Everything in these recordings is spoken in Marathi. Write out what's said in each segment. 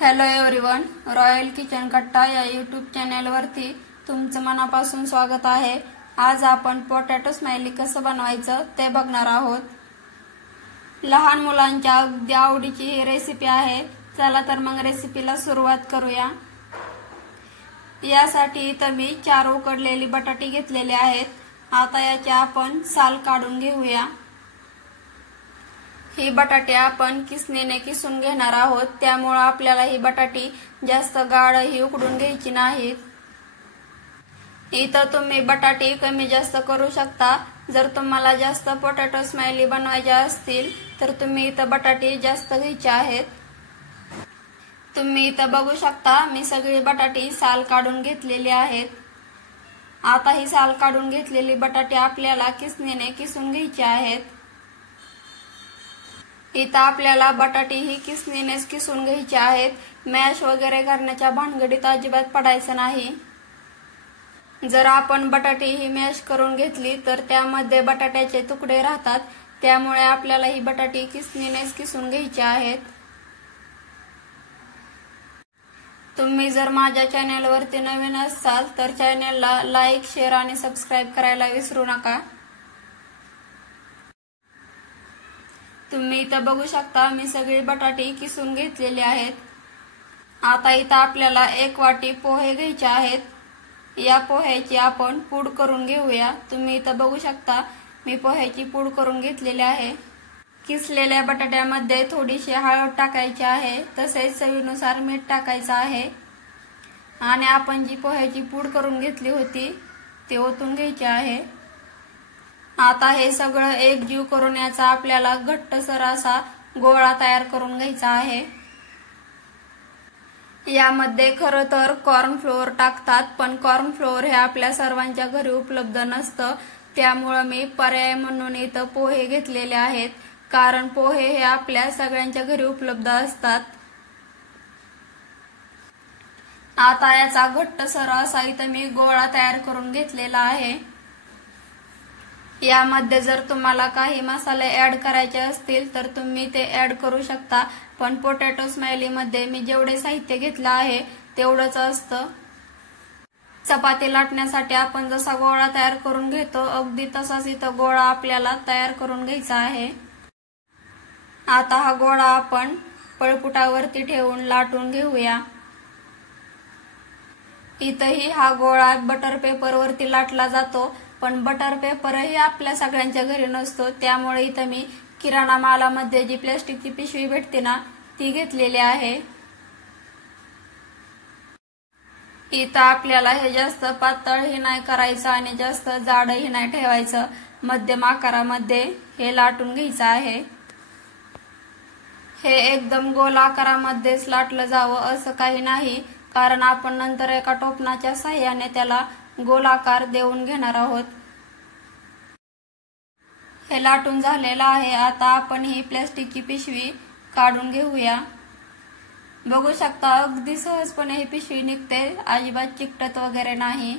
हॅलो एव्हरीवन, रॉयल किचन कट्टा या यूट्यूब चॅनलवरती तुमचं मनापासून स्वागत आहे। आज आपण पोटॅटो स्माइली कसं बनवायचं ते बघणार आहोत। लहान मुलांच्या अगदी आवडीची ही रेसिपी आहे। चला तर मग रेसिपीला सुरुवात करूया। यासाठी इथं मी 4 उकडलेली बटाटे घेतलेले आहेत। आता याचे आपण साल काढून घेऊया। ही बटाटे आपण किसणीने किसून घेणार आहोत, त्यामुळे आपल्याला ही बटाटी जास्त गाढ ही उकडून घ्यायची नाहीत। इथं तुम्ही बटाटे कमी जास्त करू शकता। जर तुम्हाला जास्त पोटॅटो स्माइली बनवायचे असतील तर तुम्ही इथं बटाटे जास्त घ्यायचे आहेत। तुम्ही इथं बघू शकता मी सगळी बटाटी साल काढून घेतलेली आहेत। आता ही साल काढून घेतलेली बटाटे आपल्याला किसणीने किसून घ्यायची आहेत। इथं आपल्याला बटाटे ही किसणीनेच किसून घ्यायची आहेत। मॅश वगैरे करण्याच्या भानगडीत अजिबात पडायचं नाही। जर आपण बटाटे ही मॅश करून घेतली तर त्यामध्ये बटाट्याचे तुकडे राहतात, त्यामुळे आपल्याला ही बटाटे किसणीनेच किसून घ्यायची आहेत। तुम्ही जर माझ्या चॅनलवरती नवीन असाल तर चॅनलला लाईक, शेअर आणि सबस्क्राइब करायला विसरू नका। तुम्ही इथं बघू शकता मी सगळे बटाटे किसून घेतलेले आहेत। आता इथं आपल्याला 1 वाटी पोहे घ्यायचे आहेत। या पोह्याची आपण पूड करून घेऊया। तुम्ही इथं बघू शकता मी पोह्याची पूड करून घेतलेली आहे। किसलेल्या बटाट्यामध्ये थोडीशी हळद टाकायची आहे, तसेच चवीनुसार मीठ टाकायचं आहे आणि आपण जी पोह्याची पूड करून घेतली होती ती ओतून घ्यायची आहे। आता हे सगळं एकजीव करून याचा आपल्याला घट्टसर असा गोळा तयार करून घ्यायचा आहे। यामध्ये खरं तर कॉर्न फ्लोअर टाकतात, पण कॉर्न फ्लोअर हे आपल्या सर्वांच्या घरी उपलब्ध नसतं, त्यामुळे मी पर्याय म्हणून इथं पोहे घेतलेले आहेत, कारण पोहे हे आपल्या सगळ्यांच्या घरी उपलब्ध असतात। आता याचा घट्टसर असा इथं मी गोळा तयार करून घेतलेला आहे। यामध्ये जर तुम्हाला काही मसाले ऍड करायचे असतील तर तुम्ही ते ऍड करू शकता, पण पोटॅटो स्माइली मध्ये मी जेवढे साहित्य घेतलं आहे तेवढंच असतं। चपाती लाटण्यासाठी आपण जसा गोळा तयार करून घेतो अगदी तसाच इथं गोळा आपल्याला तयार करून घ्यायचा आहे। आता हा गोळा आपण पळपुटावरती ठेवून लाटून घेऊया। इथंही हा गोळा बटर पेपर वरती लाटला जातो, पण बटर पेपरही आपल्या सगळ्यांच्या घरी नसतो, त्यामुळे इथं मी किराणा मालामध्ये जी प्लास्टिकची पिशवी भेटते ना ती घेतलेली आहे। इथं आपल्याला हे जास्त पातळही नाही करायचं आणि जास्त जाडही नाही ठेवायचं, मध्यम आकारामध्ये हे लाटून घ्यायचं आहे। हे एकदम गोल आकारामध्येच लाटलं जावं असं काही नाही, कारण आपण नंतर एका टोपणाच्या साहाय्याने त्याला गोल आकार देऊन घेणार आहोत। हे लाटून झालेलं आहे। आता आपण ही प्लास्टिकची पिशवी काढून घेऊया। बघू शकता अगदी सहजपणे ही पिशवी निघते, अजिबात चिकटत वगैरे नाही।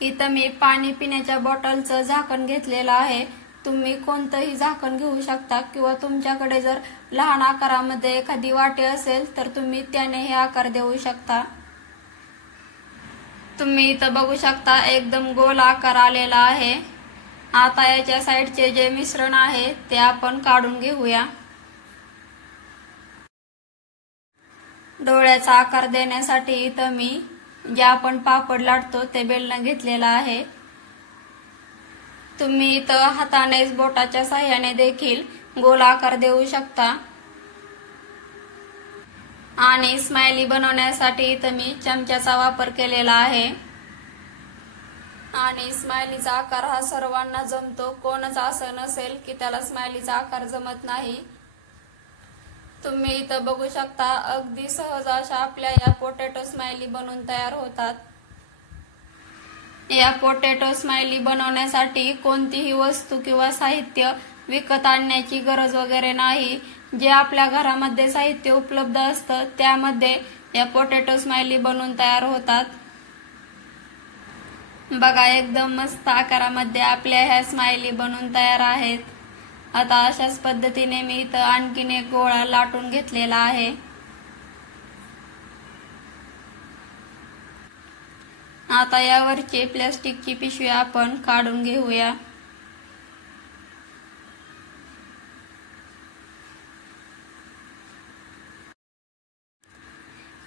इथं मी पाणी पिण्याच्या बॉटलचं झाकण घेतलेलं आहे। तुम्ही कोणतंही झाकण घेऊ शकता, किंवा तुमच्याकडे जर लहान आकारामध्ये एखादी वाटी असेल तर तुम्ही त्याने हे आकार देऊ शकता। तुम्ही इथं बघू शकता एकदम गोल आकार आलेला आहे। आता याच्या साईडचे जे मिश्रण आहे ते आपण काढून घेऊया। डोळ्याचा आकार देण्यासाठी इथं मी जे आपण पापड लाटतो ते बेलन घेतलेलं आहे। तुम्ही इथं हातानेच बोटाच्या साहाय्याने देखील गोल आकार देऊ शकता। आणि स्माइली बनवण्यासाठी इथं मी चमच्याचा वापर केलेला आहे। आणि स्माइलीचा आकार हा सर्वांना जमतो, कोणच असं नसेल की त्याला स्माइलीचा आकार जमत नाही। तुम्ही इथं बघू शकता अगदी सहज अशा आपल्या या पोटॅटो स्माइली बनवून तयार होतात। या पोटॅटो स्माइली बनवण्यासाठी कोणतीही वस्तू किंवा साहित्य विकत आणण्याची गरज वगैरे नाही। जे आपल्या घरामध्ये साहित्य उपलब्ध असतं त्यामध्ये या पोटॅटो स्माइली बनवून तयार होतात। बघा एकदम मस्त आकारामध्ये आपल्या ह्या स्माइली बनवून तयार आहेत। आता अशाच पद्धतीने मी इथं आणखीन एक गोळा लाटून घेतलेला आहे। आता यावरची प्लास्टिकची पिशवी आपण काढून घेऊया.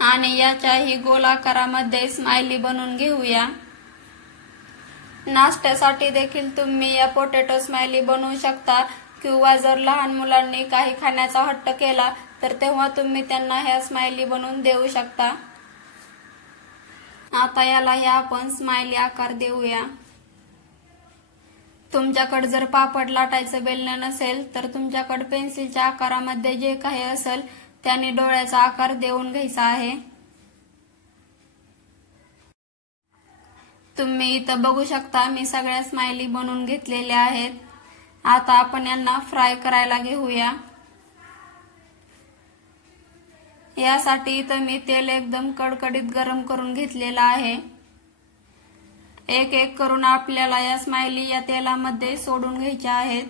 आणि याच्याही गोल आकारामध्ये स्माइली बनवून घेऊया. नाश्त्यासाठी देखील तुम्ही या पोटॅटो स्माइली बनवू शकता किंवा जर लहान मुलांनी काही खाण्याचा हट्ट केला तर तेव्हा तुम्ही त्यांना ह्या स्माइली बनवून देऊ शकता. आता याला ह्या आपण स्माइली आकार देऊया. तुमच्याकडे जर पापड लाटायचं बेलन नसेल तर तुमच्याकडे पेन्सिलच्या आकारामध्ये जे काही असेल त्याने डोळ्याचा आकार देऊन घ्यायचा आहे. तुम्ही इथं बघू शकता मी सगळ्या स्माइली बनवून घेतलेल्या आहेत. आता आपण यांना फ्राय करायला घेऊया. यासाठी इथं मी तेल एकदम कडकडीत गरम करून घेतलेलं आहे. एक एक करून आपल्याला या स्माइली या तेलामध्ये सोडून घ्यायच्या आहेत.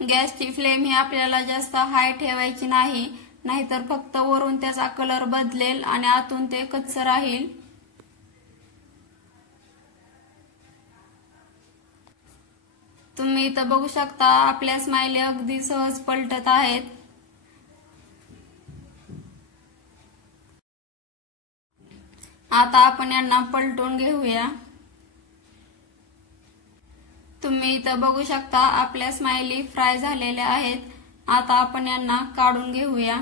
गॅसची फ्लेम ही आपल्याला जास्त हाय ठेवायची नाही, नाहीतर फक्त वरून त्याचा कलर बदलेल आणि आतून ते कच्चं राहील. तुम्ही इथं बघू शकता आपल्या स्माइली अगदी सहज पलटत आहेत. आता आपण यांना पलटून घेऊया. तुम्ही इथं बघू शकता आपल्या स्माइली फ्राय झालेल्या आहेत. आता आपण यांना काढून घेऊया.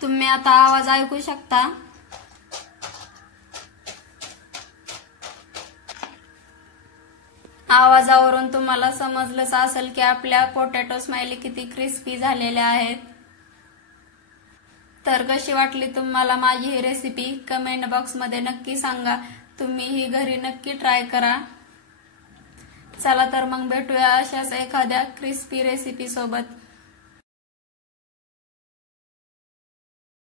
तुम्ही आता आवाज ऐकू शकता. आवाजावरून तुम्हाला समजलंच असेल की आपल्या पोटॅटो स्माइली किती क्रिस्पी झालेल्या आहेत. तर कशी वाटली तुम्हाला माझी ही रेसिपी कमेंट बॉक्स मध्ये नक्की सांगा. तुम्ही ही घरी नक्की ट्राय करा. चला तर मग भेटूया अशाच एखाद्या क्रिस्पी रेसिपी सोबत.